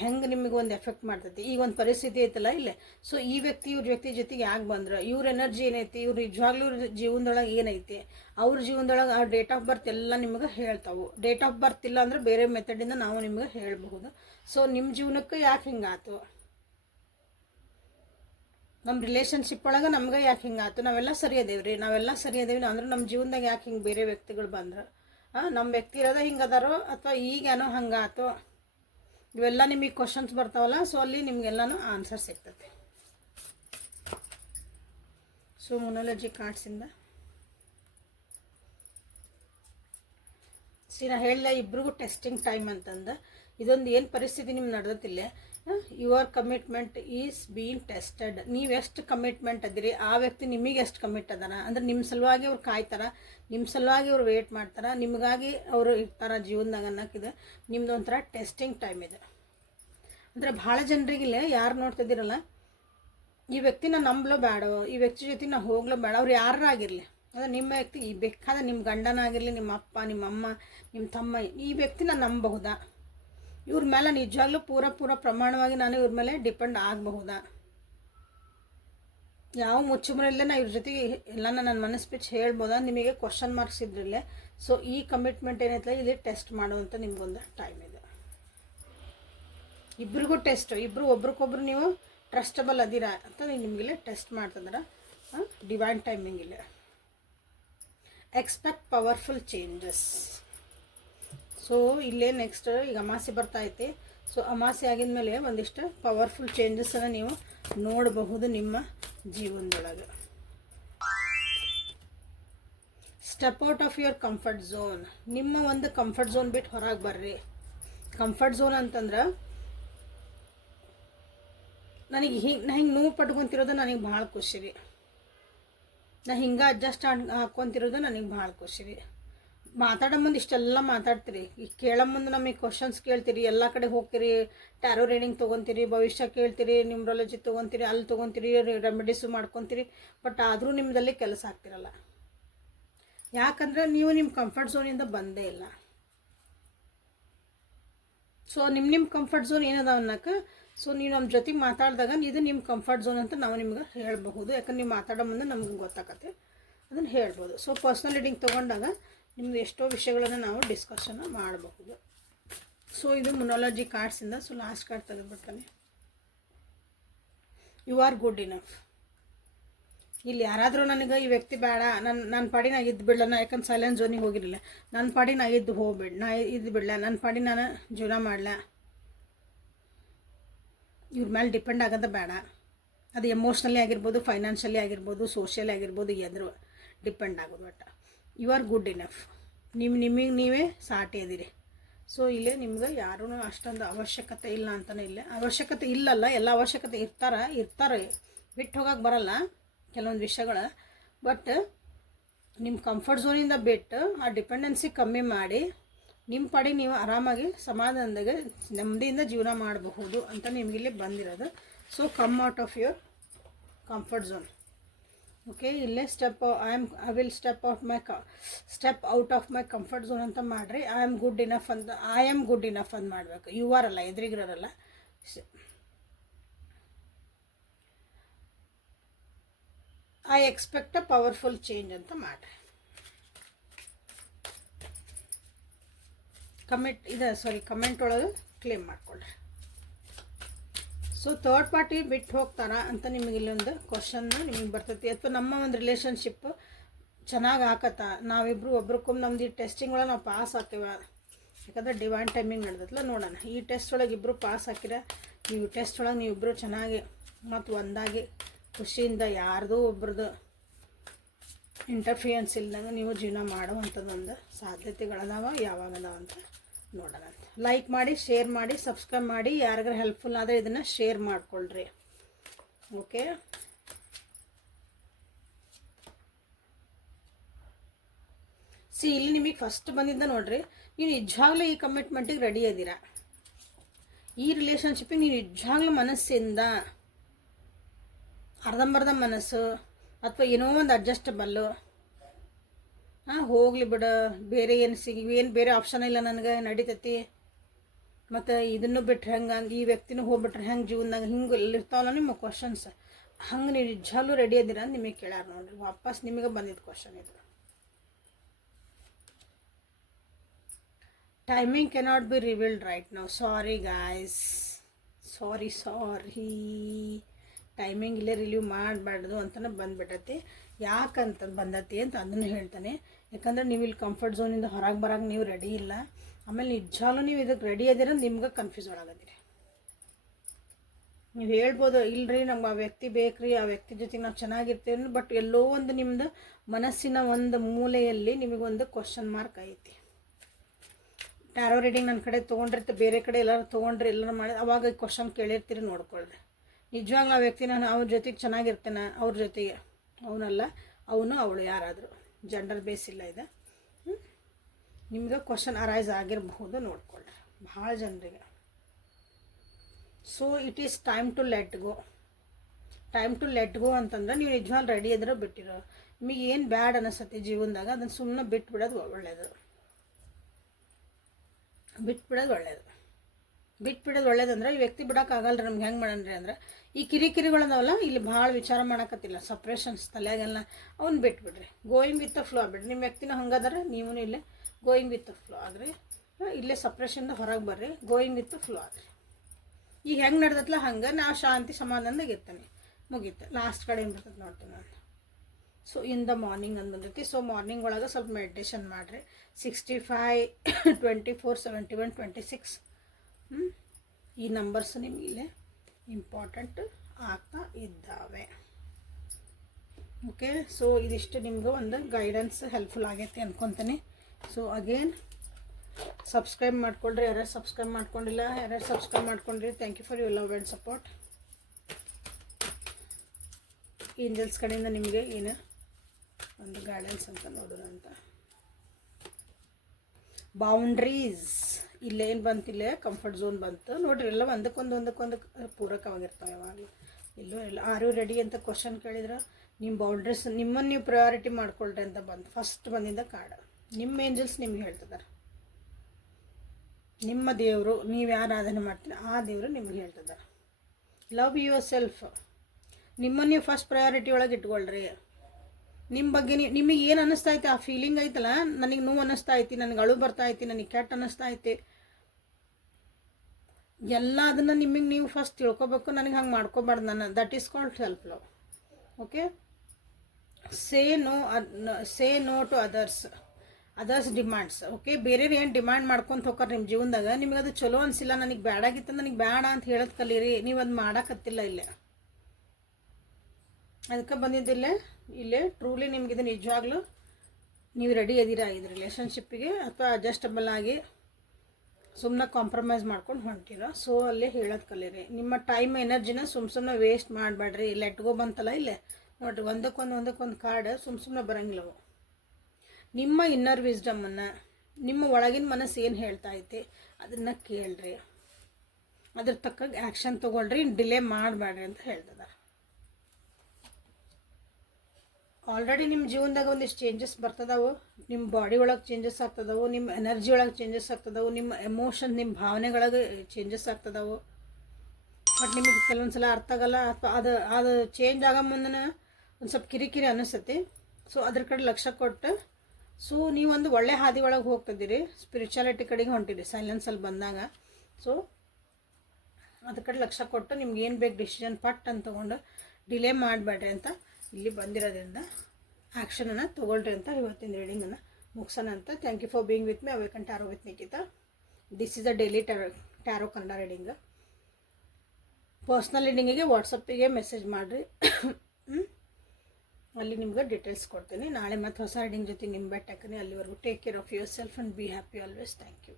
ಹೆಂಗೆ ನಿಮಗೆ ಒಂದು ಎಫೆಕ್ಟ್ ಮಾಡ್ತೈತಿ. ಈಗ ಒಂದು ಪರಿಸ್ಥಿತಿ ಐತಲ್ಲ ಇಲ್ಲೇ. ಸೊ ಈ ವ್ಯಕ್ತಿ ಇವ್ರ ವ್ಯಕ್ತಿ ಜೊತೆಗೆ ಯಾಕೆ ಬಂದ್ರೆ, ಇವ್ರ ಎನರ್ಜಿ ಏನೈತಿ, ಇವ್ರು ನಿಜವಾಗ್ಲೂ ಇವ್ರ ಜೀವನದೊಳಗೆ ಏನೈತಿ, ಅವ್ರ ಜೀವನದೊಳಗೆ ಆ ಡೇಟ್ ಆಫ್ ಬರ್ತ್ ಎಲ್ಲ ನಿಮಗೆ ಹೇಳ್ತಾವೆ. ಡೇಟ್ ಆಫ್ ಬರ್ತ್ ಇಲ್ಲ ಅಂದ್ರೆ ಬೇರೆ ಮೆಥಡಿಂದ ನಾವು ನಿಮಗೆ ಹೇಳಬಹುದು. ಸೊ ನಿಮ್ಮ ಜೀವನಕ್ಕೆ ಯಾಕೆ ಹಿಂಗಾತು, ನಮ್ಮ ರಿಲೇಷನ್ಶಿಪ್ ಒಳಗೆ ನಮ್ಗೆ ಯಾಕೆ ಹಿಂಗಾಯ್ತು, ನಾವೆಲ್ಲ ಸರಿ ಅದೇವ್ರಿ, ನಾವೆಲ್ಲ ಸರಿ ಅದೇವಿ ಅಂದ್ರೆ ನಮ್ಮ ಜೀವನದಾಗ ಯಾಕೆ ಹಿಂಗೆ ಬೇರೆ ವ್ಯಕ್ತಿಗಳು ಬಂದ್ರೆ, ನಮ್ಮ ವ್ಯಕ್ತಿ ಇರೋದ ಹಿಂಗೆ ಅದಾರೋ ಅಥವಾ ಈಗೇನೋ ಹಂಗಾಯ್ತು, ಇವೆಲ್ಲ ನಿಮಗೆ ಕ್ವಶನ್ಸ್ ಬರ್ತಾವಲ್ಲ. ಸೊ ಅಲ್ಲಿ ನಿಮಗೆಲ್ಲನೂ ಆನ್ಸರ್ ಸಿಗ್ತದೆ. ಸೊ ಮೊನಾಲಜಿ ಕಾರ್ಡ್ಸಿಂದ ನಾ ಹೇಳಿಲ್ಲ ಇಬ್ರಿಗೂ ಟೆಸ್ಟಿಂಗ್ ಟೈಮ್ ಅಂತಂದು. ಇದೊಂದು ಏನು ಪರಿಸ್ಥಿತಿ ನಿಮ್ಗೆ ನಡೆದತ್ತಿಲ್ಲ, your commitment is been tested. ನೀವು ಎಷ್ಟು ಕಮಿಟ್ಮೆಂಟ್ ಅದಿರಿ, ಆ ವ್ಯಕ್ತಿ ನಿಮಗೆ ಎಷ್ಟು ಕಮಿಟ್ ಅದಾರ ಅಂದ್ರೆ ನಿಮ್ಮ ಸಲುವಾಗಿ ಅವ್ರು ಕಾಯ್ತಾರ, ನಿಮ್ಮ ಸಲುವಾಗಿ ಅವ್ರು ವೇಟ್ ಮಾಡ್ತಾರೆ, ನಿಮಗಾಗಿ ಅವರು ಇರ್ತಾರ ಜೀವನದಾಗ ಅನ್ನೋಕ್ಕಿದೆ. ನಿಮ್ದು ಒಂಥರ ಟೆಸ್ಟಿಂಗ್ ಟೈಮ್ ಇದೆ. ಅಂದರೆ ಭಾಳ ಜನರಿಗಿಲ್ಲ ಯಾರು ನೋಡ್ತಿದ್ದೀರಲ್ಲ, ಈ ವ್ಯಕ್ತಿನ ನಂಬಲೋ ಬೇಡ, ಈ ವ್ಯಕ್ತಿ ಜೊತೆ ನಾ ಹೋಗ್ಲೋ ಬೇಡ, ಅವ್ರು ಯಾರಾಗಿರಲಿ, ಅದು ನಿಮ್ಮ ವ್ಯಕ್ತಿ ಈ ಬೇಕಾದ್ರೆ ನಿಮ್ಮ ಗಂಡನಾಗಿರಲಿ, ನಿಮ್ಮ ಅಪ್ಪ, ನಿಮ್ಮ ಅಮ್ಮ, ನಿಮ್ಮ ತಮ್ಮ, ಈ ವ್ಯಕ್ತಿನ ನಂಬಬಹುದಾ, ಇವ್ರ ಮೇಲೆ ನಿಜವಾಗ್ಲೂ ಪೂರ ಪ್ರಮಾಣವಾಗಿ ನಾನು ಇವ್ರ ಮೇಲೆ ಡಿಪೆಂಡ್ ಆಗಬಹುದಾ, ಯಾವ ಮುಚ್ಚುಮರೆಯಲ್ಲೇ ನಾ ಇವ್ರ ಜೊತೆಗೆ ಎಲ್ಲ ನನ್ನ ಮನಸ್ಸು ಬಿಚ್ಚಿ ಹೇಳ್ಬೋದಾ, ನಿಮಗೆ ಕ್ವಶನ್ ಮಾರ್ಕ್ಸ್ ಇದ್ರಲ್ಲೇ. ಸೊ ಈ ಕಮಿಟ್ಮೆಂಟ್ ಏನೈತಲ್ಲ ಇಲ್ಲಿ ಟೆಸ್ಟ್ ಮಾಡುವಂಥ ನಿಮ್ಗೊಂದು ಟೈಮ್ ಇದೆ. ಇಬ್ರಿಗೂ ಟೆಸ್ಟ್, ಇಬ್ಬರು ಒಬ್ರಿಗೊಬ್ರು ನೀವು ಟ್ರಸ್ಟಬಲ್ ಅದಿರಾ ಅಂತ ನಿಮಗಿಲ್ಲೇ ಟೆಸ್ಟ್ ಮಾಡ್ತಿದಾರ. ಡಿವೈನ್ ಟೈಮಿಂಗ್ ಇಲ್ಲ. Expect powerful changes. ಸೊ ಇಲ್ಲೇ ನೆಕ್ಸ್ಟ್ ಈಗ ಅಮಾಸೆ ಬರ್ತಾ ಐತಿ. ಸೊ ಅಮಾಸೆ ಆಗಿದ್ಮೇಲೆ ಒಂದಿಷ್ಟು ಪವರ್ಫುಲ್ ಚೇಂಜಸ್ಸನ್ನು ನೀವು ನೋಡಬಹುದು ನಿಮ್ಮ ಜೀವನದೊಳಗೆ. Step out of your comfort zone. ನಿಮ್ಮ ಒಂದು ಕಂಫರ್ಟ್ ಝೋನ್ ಬಿಟ್ಟು ಹೊರಗೆ ಬರ್ರಿ. ಕಂಫರ್ಟ್ ಝೋನ್ ಅಂತಂದ್ರೆ ನನಗೆ ನಾ ಹಿಂಗೆ ನೋವು ಪಟ್ಕೊತಿರೋದು ನನಗೆ ಭಾಳ ಖುಷಿ ರೀ. ನಾ ಹಿಂಗೆ ಅಡ್ಜಸ್ಟ್ ಹಾಕ್ಕೊತಿರೋದು ನನಗೆ ಭಾಳ ಖುಷಿ ರೀ. ಮಾತಾಡೋ ಮುಂದೆ ಇಷ್ಟೆಲ್ಲ ಮಾತಾಡ್ತೀರಿ, ಈಗ ಕೇಳೋ ಮುಂದೆ ನಮಗೆ ಕ್ವಶನ್ಸ್ ಕೇಳ್ತೀರಿ, ಎಲ್ಲ ಕಡೆ ಹೋಗ್ತೀರಿ, ಟ್ಯಾರೋ ರೀಡಿಂಗ್ ತೊಗೊತೀರಿ, ಭವಿಷ್ಯ ಕೇಳ್ತೀರಿ, ನ್ಯೂಮರಾಲಜಿ ತೊಗೊತೀರಿ, ಅಲ್ಲಿ ತೊಗೊತೀರಿ, ರೆಮಿಡೀಸು ಮಾಡ್ಕೊತೀರಿ. ಬಟ್ ಆದರೂ ನಿಮ್ಮದಲ್ಲಿ ಕೆಲಸ ಆಗ್ತಿರಲ್ಲ. ಯಾಕಂದರೆ ನೀವು ನಿಮ್ಮ ಕಂಫರ್ಟ್ ಝೋನಿಂದ ಬಂದೇ ಇಲ್ಲ. ಸೊ ನಿಮ್ಮ ಕಂಫರ್ಟ್ ಝೋನ್ ಏನದ ಅನ್ನೋಕೆ, ಸೊ ನೀವು ನಮ್ಮ ಜೊತೆಗೆ ಮಾತಾಡಿದಾಗ ಇದು ನಿಮ್ಮ ಕಂಫರ್ಟ್ ಝೋನ್ ಅಂತ ನಾವು ನಿಮ್ಗೆ ಹೇಳ್ಬಹುದು. ಯಾಕಂದ್ರೆ ನೀವು ಮಾತಾಡೋ ಮುಂದೆ ನಮ್ಗೆ ಗೊತ್ತಾಗತ್ತೆ, ಅದನ್ನು ಹೇಳ್ಬೋದು. ಸೊ ಪರ್ಸ್ನಲ್ ರೀಡಿಂಗ್ ತೊಗೊಂಡಾಗ ನಿಮ್ದು ಎಷ್ಟೋ ವಿಷಯಗಳನ್ನು ನಾವು ಡಿಸ್ಕಷನ್ ಮಾಡಬಹುದು. ಸೊ ಇದು ನ್ಯೂಮರಾಲಜಿ ಕಾರ್ಡ್ಸಿಂದ. ಸೊ ಲಾಸ್ಟ್ ಕಾರ್ಡ್ ತೆಗೆದುಬಿಡ್ತಾನೆ. You are good enough. ಇಲ್ಲಿ ಯಾರಾದರೂ ನನಗೆ ಈ ವ್ಯಕ್ತಿ ಬೇಡ, ನನ್ನ ಪಾಡಿ ನಾ ಇದ್ದು ಬಿಡಲ್ಲ, ಯಾಕಂದ್ರೆ ಸೈಲೆಂಟ್ ಝೋನಿಗೆ ಹೋಗಿರಲಿಲ್ಲ, ನನ್ನ ಪಾಡಿ ನಾ ಇದ್ದು ಹೋಗ್ಬಿಡ್, ನಾ ಇದ್ದು ಬಿಡಲ, ನನ್ನ ಪಾಡಿ ನಾನು ಜೀವನ ಮಾಡಲ, ಇವ್ರ ಮೇಲೆ ಡಿಪೆಂಡ್ ಆಗೋದು ಬೇಡ. ಅದು ಎಮೋಷ್ನಲಿ ಆಗಿರ್ಬೋದು, ಫೈನಾನ್ಷಿಯಲಿ ಆಗಿರ್ಬೋದು, ಸೋಷಿಯಲಿ ಆಗಿರ್ಬೋದು, ಎದ್ರು ಡಿಪೆಂಡ್ ಆಗೋದು ಒಟ್ಟು. You are good enough. ನಿಮಗೆ ನೀವೇ ಸಾಟಿ ಅದಿರಿ. ಸೊ ಇಲ್ಲೇ ನಿಮ್ಗೆ ಯಾರೂ ಅಷ್ಟೊಂದು ಅವಶ್ಯಕತೆ ಇಲ್ಲ ಅಂತಲೇ ಇಲ್ಲ. ಅವಶ್ಯಕತೆ ಇಲ್ಲಲ್ಲ, ಎಲ್ಲ ಅವಶ್ಯಕತೆ ಇರ್ತಾರೆ, ಬಿಟ್ಟು ಹೋಗೋಕೆ ಬರಲ್ಲ ಕೆಲವೊಂದು ವಿಷಯಗಳು. ಬಟ್ ನಿಮ್ಮ ಕಂಫರ್ಟ್ ಝೋನಿಂದ ಬಿಟ್ಟು ಆ ಡಿಪೆಂಡೆನ್ಸಿ ಕಮ್ಮಿ ಮಾಡಿ ನಿಮ್ಮ ಪಾಡಿಗೆ ನೀವು ಆರಾಮಾಗಿ ಸಮಾಧಾನದಾಗೆ ನೆಮ್ಮದಿಯಿಂದ ಜೀವನ ಮಾಡಬಹುದು ಅಂತ ನಿಮಗಿಲ್ಲಿ ಬಂದಿರೋದು. So come out of your comfort zone. Okay, ಇಲ್ಲೇ I will step out of my comfort zone ಅಂತ ಮಾಡಿರಿ. ಐ ಆಮ್ ಗುಡ್ ಇನಫ್ ಅಂತ ಮಾಡಬೇಕು. ಯು ಆರ್ ಅಲ್ಲ, ಎದುರಿಗಿರೋರಲ್ಲ. I expect a powerful change ಅಂತ ಮಾಡಿರಿ. ಕಮೆಂಟ್ ಒಳಗೆ ಕ್ಲೇಮ್ ಮಾಡಿಕೊಳ್ಳ್ರಿ. ಸೊ ಥರ್ಡ್ ಪಾರ್ಟಿ ಬಿಟ್ಟು ಹೋಗ್ತಾರಾ ಅಂತ ನಿಮಗೆ ಇಲ್ಲೊಂದು ಕ್ವಶನ್ನು ನಿಮಗೆ ಬರ್ತೈತಿ. ಅಥವಾ ನಮ್ಮ ಒಂದು ರಿಲೇಷನ್ಶಿಪ್ ಚೆನ್ನಾಗಿ ಆಕತ್ತ, ನಾವಿಬ್ಬರು ಒಬ್ರಿಗೊಮ್ಮೆ ನಮ್ದು ಈ ಟೆಸ್ಟಿಂಗ್ ಒಳಗೆ ನಾವು ಪಾಸ್ ಆಗ್ತೇವ. ಯಾಕಂದರೆ ಡಿವೈನ್ ಟೈಮಿಂಗ್ ನಡೆದತ್ತಲ್ಲ, ನೋಡೋಣ ಈ ಟೆಸ್ಟ್ ಒಳಗೆ ಇಬ್ಬರು ಪಾಸ್ ಹಾಕಿರ, ನೀವು ಟೆಸ್ಟ್ ಒಳಗೆ ನೀವಿಬ್ಬರು ಚೆನ್ನಾಗಿ ಮತ್ತು ಒಂದಾಗಿ ಖುಷಿಯಿಂದ ಯಾರ್ದೋ ಒಬ್ರದ್ದು ಇಂಟರ್ಫಿಯನ್ಸ್ ಇಲ್ದಂಗೆ ನೀವು ಜೀವನ ಮಾಡುವಂಥದ್ದೊಂದು ಸಾಧ್ಯತೆಗಳದಾವ. ಯಾವಾಗದಾವ ಅಂತ ನೋಡೋಣ. ಲೈಕ್ ಮಾಡಿ, ಶೇರ್ ಮಾಡಿ, ಸಬ್ಸ್ಕ್ರೈಬ್ ಮಾಡಿ. ಯಾರಿಗಾರು ಹೆಲ್ಪ್ಫುಲ್ ಆದರೆ ಇದನ್ನು ಶೇರ್ ಮಾಡಿಕೊಳ್ಳ್ರಿ. ಓಕೆ, ಇಲ್ಲಿ ನಿಮಗೆ ಫಸ್ಟ್ ಬಂದಿದ್ದ ನೋಡ್ರಿ, ನೀವು ನಿಜವಾಗ್ಲೂ ಈ ಕಮಿಟ್ಮೆಂಟಿಗೆ ರೆಡಿ ಇದ್ದೀರಾ, ಈ ರಿಲೇಷನ್ಶಿಪ್ಪಿಗೆ ನೀವು ನಿಜವಾಗ್ಲೂ ಮನಸ್ಸಿಂದ ಅರ್ಧಂಬರ್ಧ ಮನಸ್ಸು ಅಥವಾ ಏನೋ ಒಂದು ಅಡ್ಜಸ್ಟಬಲ್ಲು, ಹೋಗಲಿ ಬಿಡ, ಬೇರೆ ಏನು ಬೇರೆ ಆಪ್ಷನ್ ಇಲ್ಲ ನನಗೆ, ನಡೀತೈತಿ, ಮತ್ತು ಇದನ್ನು ಬಿಟ್ಟರೆ ಹೆಂಗೆ, ಈ ವ್ಯಕ್ತಿನೂ ಹೋಗ್ಬಿಟ್ರೆ ಹೆಂಗೆ ಜೀವನದಾಗ, ಹಿಂಗೆ ಇರ್ತಾವಲ್ಲ ನಿಮ್ಮ ಕ್ವಶನ್ಸ್, ಹಂಗೆ ನೀವು ನಿಜವಾಗ್ಲೂ ರೆಡಿ ಅದಿರ ಅಂತ ನಿಮಗೆ ಕೇಳ್ಯಾರ ನೋಡ್ರಿ. ವಾಪಸ್ ನಿಮಗೆ ಬಂದಿದ್ದು ಕ್ವಶನ್ ಇದು. Timing cannot be revealed right ನಾವು. ಸಾರಿ ಗಾಯ್ಸ್, ಸಾರಿ ಟೈಮಿಂಗ್ ಇಲ್ಲೇ ರಿಲೀವ್ ಮಾಡಬಾರ್ದು ಅಂತಲೇ ಬಂದುಬಿಟ್ಟತಿ. ಯಾಕಂತ ಬಂದತಿ ಅಂತ ಅದನ್ನು ಹೇಳ್ತಾನೆ. ಯಾಕಂದರೆ ನೀವು ಇಲ್ಲಿ ಕಂಫರ್ಟ್ ಝೋನಿಂದ ಹೊರಗೆ ಬರೋಕೆ ನೀವು ರೆಡಿ ಇಲ್ಲ. ಆಮೇಲೆ ನಿಜವಾಗ್ಲೂ ನೀವು ಇದಕ್ಕೆ ರೆಡಿ ಅದಿರ ನಿಮ್ಗೆ ಕನ್ಫ್ಯೂಸ್ ಒಳಗದಿರಿ. ನೀವು ಹೇಳ್ಬೋದು, ಇಲ್ಲರಿ ನಮ್ಗೆ ಆ ವ್ಯಕ್ತಿ ಬೇಕ್ರಿ, ಆ ವ್ಯಕ್ತಿ ಜೊತೆಗೆ ನಾವು ಚೆನ್ನಾಗಿರ್ತೀವಿ, ಬಟ್ ಎಲ್ಲೋ ಒಂದು ನಿಮ್ಮದು ಮನಸ್ಸಿನ ಒಂದು ಮೂಲೆಯಲ್ಲಿ ನಿಮಗೊಂದು ಕ್ವಶನ್ ಮಾರ್ಕ್ ಐತಿ. ಟ್ಯಾರೋ ರೀಡಿಂಗ್ ನನ್ನ ಕಡೆ ತೊಗೊಂಡಿರ್ತೀವಿ, ಬೇರೆ ಕಡೆ ಎಲ್ಲರೂ ತೊಗೊಂಡ್ರಿ ಎಲ್ಲರೂ ಮಾಡಿ ಅವಾಗ ಕ್ವಶನ್ ಕೇಳಿರ್ತೀರಿ, ನೋಡ್ಕೊಳ್ರಿ. ನಿಜವಾಗ್ಲೂ ಆ ವ್ಯಕ್ತಿ ನಾನು ಅವ್ರ ಜೊತೆಗೆ ಚೆನ್ನಾಗಿರ್ತೇನೆ, ಅವ್ರ ಜೊತೆಗೆ ಅವನಲ್ಲ ಅವನು ಅವಳು ಯಾರಾದರೂ ಜೆಂಡರ್ ಬೇಸ್ ಇಲ್ಲ ಇದೆ. ನಿಮ್ಗೆ ಕ್ವಶನ್ ಅರೈಸ್ ಆಗಿರಬಹುದು, ನೋಡ್ಕೊಳ್ರಿ ಭಾಳ ಜನರಿಗೆ. So it is time to let go. Time to let go ಅಂತಂದ್ರೆ ನೀವು ನಿಜವಾಗ್ಲೂ ರೆಡಿ ಇದ್ರೆ ಬಿಟ್ಟಿರೋ. ನಿಮಗೆ ಏನು ಬ್ಯಾಡ್ ಅನಿಸತ್ತೆ ಜೀವನದಾಗ ಅದನ್ನು ಸುಮ್ಮನೆ ಬಿಟ್ಬಿಡೋದು ಒಳ್ಳೆಯದು. ಬಿಟ್ಬಿಡೋದು ಒಳ್ಳೇದಂದ್ರೆ ಈ ವ್ಯಕ್ತಿ ಬಿಡೋಕ್ಕಾಗಲ್ರಿ ನಮ್ಗೆ. ಹೆಂಗೆ ಮಾಡನ್ರಿ ಅಂದ್ರೆ ಈ ಕಿರಿಕಿರಿಗಳದವಲ್ಲ ಇಲ್ಲಿ ಭಾಳ ವಿಚಾರ ಮಾಡೋಕತ್ತಿಲ್ಲ, ಸಪ್ರೇಷನ್ಸ್ ತಲೆಯಾಗೆಲ್ಲ ಅವ್ನು ಬಿಟ್ಬಿಡ್ರಿ. ಗೋಯಿಂಗ್ ವಿತ್ ದ ಫ್ಲೋ ಬಿಡ್ರಿ. ನಿಮ್ಮ ವ್ಯಕ್ತಿನ ಹಂಗದಾರೆ, ನೀವು ಇಲ್ಲೇ ಗೋಯಿಂಗ್ ವಿತ್ ದ ಫ್ಲೋ ಆಗ್ರಿ. ಇಲ್ಲೇ ಸಪ್ರೇಷನ್ದ ಹೊರಗೆ ಬರ್ರಿ, ಗೋಯಿಂಗ್ ವಿತ್ ದ ಫ್ಲೋ ಆಗ್ರಿ. ಈಗ ಹೆಂಗೆ ನಡ್ದತ್ಲ ಹಂಗೆ ನಾವು ಶಾಂತಿ ಸಮಾಧಾನದಾಗ ಇರ್ತಾನೆ, ಮುಗೀತೆ. ಲಾಸ್ಟ್ ಕಡೆ ಏನು ಬರ್ತದೆ ನೋಡ್ತೀನಿ ನಾನು. ಸೊ ಇನ್ ದ ಮಾರ್ನಿಂಗ್ ಅಂತ ಬಂದೈತಿ. ಸೊ ಮಾರ್ನಿಂಗ್ ಒಳಗೆ ಸ್ವಲ್ಪ ಮೆಡಿಟೇಷನ್ ಮಾಡಿರಿ. 65 24 71 26 ಈ ನಂಬರ್ಸ್ ನಿಮ್ಗೆ ಇಲ್ಲೇ ಇಂಪಾರ್ಟೆಂಟ್ ಆಗ್ತಾ ಇದ್ದಾವೆ. ಓಕೆ, ಸೊ ಇದಿಷ್ಟು ನಿಮ್ಗೆ ಒಂದು ಗೈಡೆನ್ಸ್ ಹೆಲ್ಪ್ಫುಲ್ ಆಗೈತೆ ಅನ್ಕೊತೀನಿ. ಸೊ ಅಗೇನ್ ಸಬ್ಸ್ಕ್ರೈಬ್ ಮಾಡ್ಕೊಳ್ರಿ, ಯಾರ್ಯಾರು ಸಬ್ಸ್ಕ್ರೈಬ್ ಮಾಡ್ಕೊಂಡಿಲ್ಲ, ಯಾರ್ಯಾರು ಸಬ್ಸ್ಕ್ರೈಬ್ ಮಾಡ್ಕೊಂಡ್ರಿ, thank you for your love and support. Angels ಕಡೆಯಿಂದ ನಿಮಗೆ ಏನು ಒಂದು ಗೈಡೆನ್ಸ್ ಅಂತ ನೋಡೋಣ ಅಂತ. ಬೌಂಡ್ರೀಸ್ ಇಲ್ಲೇನು ಬಂತಿಲ್ಲ, ಕಂಫರ್ಟ್ ಝೋನ್ ಬಂತು ನೋಡ್ರಿ. ಎಲ್ಲ ಒಂದಕ್ಕೊಂದು ಪೂರಕವಾಗಿರ್ತಾವೆ ಯಾವಾಗಲೂ. ಎಲ್ಲೋ ಎಲ್ಲ ಆರ್ ಯು ರೆಡಿ ಅಂತ ಕ್ವಶನ್ ಕೇಳಿದ್ರೆ ನಿಮ್ಮ ಬೌಂಡ್ರೀಸ್ ನಿಮ್ಮನ್ನು ನೀವು ಪ್ರಯಾರಿಟಿ ಮಾಡ್ಕೊಳ್ರಿ ಅಂತ ಬಂತು. ಫಸ್ಟ್ ಬಂದಿದ್ದ ಕಾರ್ಡ್ ನಿಮ್ಮ ಏಂಜಲ್ಸ್ ನಿಮ್ಗೆ ಹೇಳ್ತಿದ್ದಾರೆ. ನಿಮ್ಮ ದೇವರು, ನೀವು ಯಾರು ಆರಾಧನೆ ಮಾಡ್ತೀರಿ ಆ ದೇವರು ನಿಮ್ಗೆ ಹೇಳ್ತಿದ್ದಾರೆ. Love your self. ನಿಮ್ಮನ್ನು ನೀವು ಫಸ್ಟ್ ಪ್ರಯಾರಿಟಿ ಒಳಗೆ ಇಟ್ಕೊಳ್ರಿ. ನಿಮ್ಮ ಬಗ್ಗೆ ನಿಮಗೆ ಏನು ಅನ್ನಿಸ್ತಾ ಐತೆ, ಆ ಫೀಲಿಂಗ್ ಐತಲ್ಲ, ನನಗೆ ನೋವು ಅನ್ನಿಸ್ತಾ ಐತಿ, ನನಗೆ ಅಳು ಬರ್ತಾ ಐತಿ, ನನಗೆ ಕೆಟ್ಟ ಅನ್ನಿಸ್ತಾ ಐತಿ, ಎಲ್ಲ ಅದನ್ನು ನಿಮಗೆ ನೀವು ಫಸ್ಟ್ ತಿಳ್ಕೊಬೇಕು. ನನಗೆ ಹಂಗೆ ಮಾಡ್ಕೋಬಾರ್ದು ನಾನು. That is called self love. Okay, say no to others demands. Okay, ಬೇರೆಯವ್ರು ಏನು ಡಿಮ್ಯಾಂಡ್ ಮಾಡ್ಕೊಂತ ಹೋಗ್ತಾರೆ ನಿಮ್ಮ ಜೀವನದಾಗ, ನಿಮಗೆ ಅದು ಚಲೋ ಅನಿಸಿಲ್ಲ, ನನಗೆ ಬ್ಯಾಡಾಗಿತ್ತು, ನನಗೆ ಬೇಡ ಅಂತ ಹೇಳೋದು ಕಲೀರಿ. ನೀವು ಅದು ಮಾಡೋಕತ್ತಿಲ್ಲ ಇಲ್ಲೇ, ಅದಕ್ಕೆ ಬಂದಿದ್ದಿಲ್ಲ ಇಲ್ಲೇ. ಟ್ರೂಲಿ ನಿಮಗಿದು ನಿಜವಾಗ್ಲೂ ನೀವು ರೆಡಿ ಇದೀರಾ ಇದು ರಿಲೇಷನ್ಶಿಪ್ಪಿಗೆ, ಅಥವಾ ಅಡ್ಜಸ್ಟಬಲ್ ಆಗಿ ಸುಮ್ಮನೆ ಕಾಂಪ್ರಮೈಸ್ ಮಾಡ್ಕೊಂಡು ಹೊಂಟಿರೋ. ಸೊ ಅಲ್ಲೇ ಹೇಳೋದು ಕಲೀರಿ. ನಿಮ್ಮ ಟೈಮ್ ಎನರ್ಜಿನ ಸುಮ್ಮನೆ ವೇಸ್ಟ್ ಮಾಡಬೇಡ್ರಿ. ಲೆಟ್ ಗೋ ಬಂತಲ್ಲ ಇಲ್ಲೇ ನೋಡಿರಿ, ಒಂದಕ್ಕೊಂದು ಕಾರ್ಡ್ ಸುಮ್ಮನೆ ಬರೋಂಗಿಲ್ಲವು. ನಿಮ್ಮ ಇನ್ನರ್ ವಿಸ್ಡಮನ್ನು, ನಿಮ್ಮ ಒಳಗಿನ ಮನಸ್ಸು ಏನು ಹೇಳ್ತಾ ಐತಿ ಅದನ್ನು ಕೇಳ್ರಿ, ಅದ್ರ ತಕ್ಕಾಗ ಆ್ಯಕ್ಷನ್ ತೊಗೊಳ್ರಿ, ಡಿಲೇ ಮಾಡಬೇಡ್ರಿ ಅಂತ ಹೇಳ್ತಿದ್ದಾರೆ. ಆಲ್ರೆಡಿ ನಿಮ್ಮ ಜೀವನದಾಗ ಒಂದಿಷ್ಟು ಚೇಂಜಸ್ ಬರ್ತದವು. ನಿಮ್ಮ ಬಾಡಿ ಒಳಗೆ ಚೇಂಜಸ್ ಆಗ್ತದವು, ನಿಮ್ಮ ಎನರ್ಜಿ ಒಳಗೆ ಚೇಂಜಸ್ ಆಗ್ತದವು, ನಿಮ್ಮ ಎಮೋಷನ್, ನಿಮ್ಮ ಭಾವನೆಗಳಿಗೆ ಚೇಂಜಸ್ ಆಗ್ತದವು. ಬಟ್ ನಿಮಗೆ ಕೆಲವೊಂದು ಸಲ ಅರ್ಥ ಆಗಲ್ಲ, ಅಥವಾ ಅದು ಚೇಂಜ್ ಆಗೋ ಮುಂದೆ ಒಂದು ಸ್ವಲ್ಪ ಕಿರಿಕಿರಿ ಅನ್ನಿಸ್ತೈತಿ. ಸೊ ಅದ್ರ ಕಡೆ ಲಕ್ಷ್ಯ ಕೊಟ್ಟು, ಸೊ ನೀವೊಂದು ಒಳ್ಳೆ ಹಾದಿ ಒಳಗೆ ಹೋಗ್ತಿದ್ದೀರಿ, ಸ್ಪಿರಿಚುಯಾಲಿಟಿ ಕಡೆಗೆ ಹೊಂಟಿರಿ ಸೈಲೆನ್ಸಲ್ಲಿ ಬಂದಾಗ. ಸೊ ಅದ್ರ ಕಡೆ ಲಕ್ಷ್ಯ ಕೊಟ್ಟು ನಿಮ್ಗೆ ಏನು ಬೇಕು ಡಿಸಿಷನ್ ಪಟ್ ಅಂತ ತೊಗೊಂಡು ಡಿಲೇ ಮಾಡಬೇಡ್ರಿ ಅಂತ ಇಲ್ಲಿ ಬಂದಿರೋದ್ರಿಂದ ಆ್ಯಕ್ಷನನ್ನು ತೊಗೊಳ್ರಿ ಅಂತ ಇವತ್ತಿನ ರೀಡಿಂಗನ್ನು ಮುಗಿಸೋಣ ಅಂತ. Thank you for being with me. Awaken tarot with Nikhita. This is a daily tarot Kannada reading. Personal ರೀಡಿಂಗಿಗೆ ವಾಟ್ಸಪ್ಪಿಗೆ ಮೆಸೇಜ್ ಮಾಡಿರಿ, ಅಲ್ಲಿ ನಿಮ್ಗೆ ಡೀಟೇಲ್ಸ್ ಕೊಡ್ತೀನಿ. ನಾಳೆ ಮತ್ತೆ ಹೊಸ ರೀಡಿಂಗ್ ಜೊತೆ ನಿಮ್ಮ ಭೇಟಿ ಹಾಕ್ತೀನಿ. ಅಲ್ಲಿವರೆಗೂ take care of yourself and be happy always. Thank you.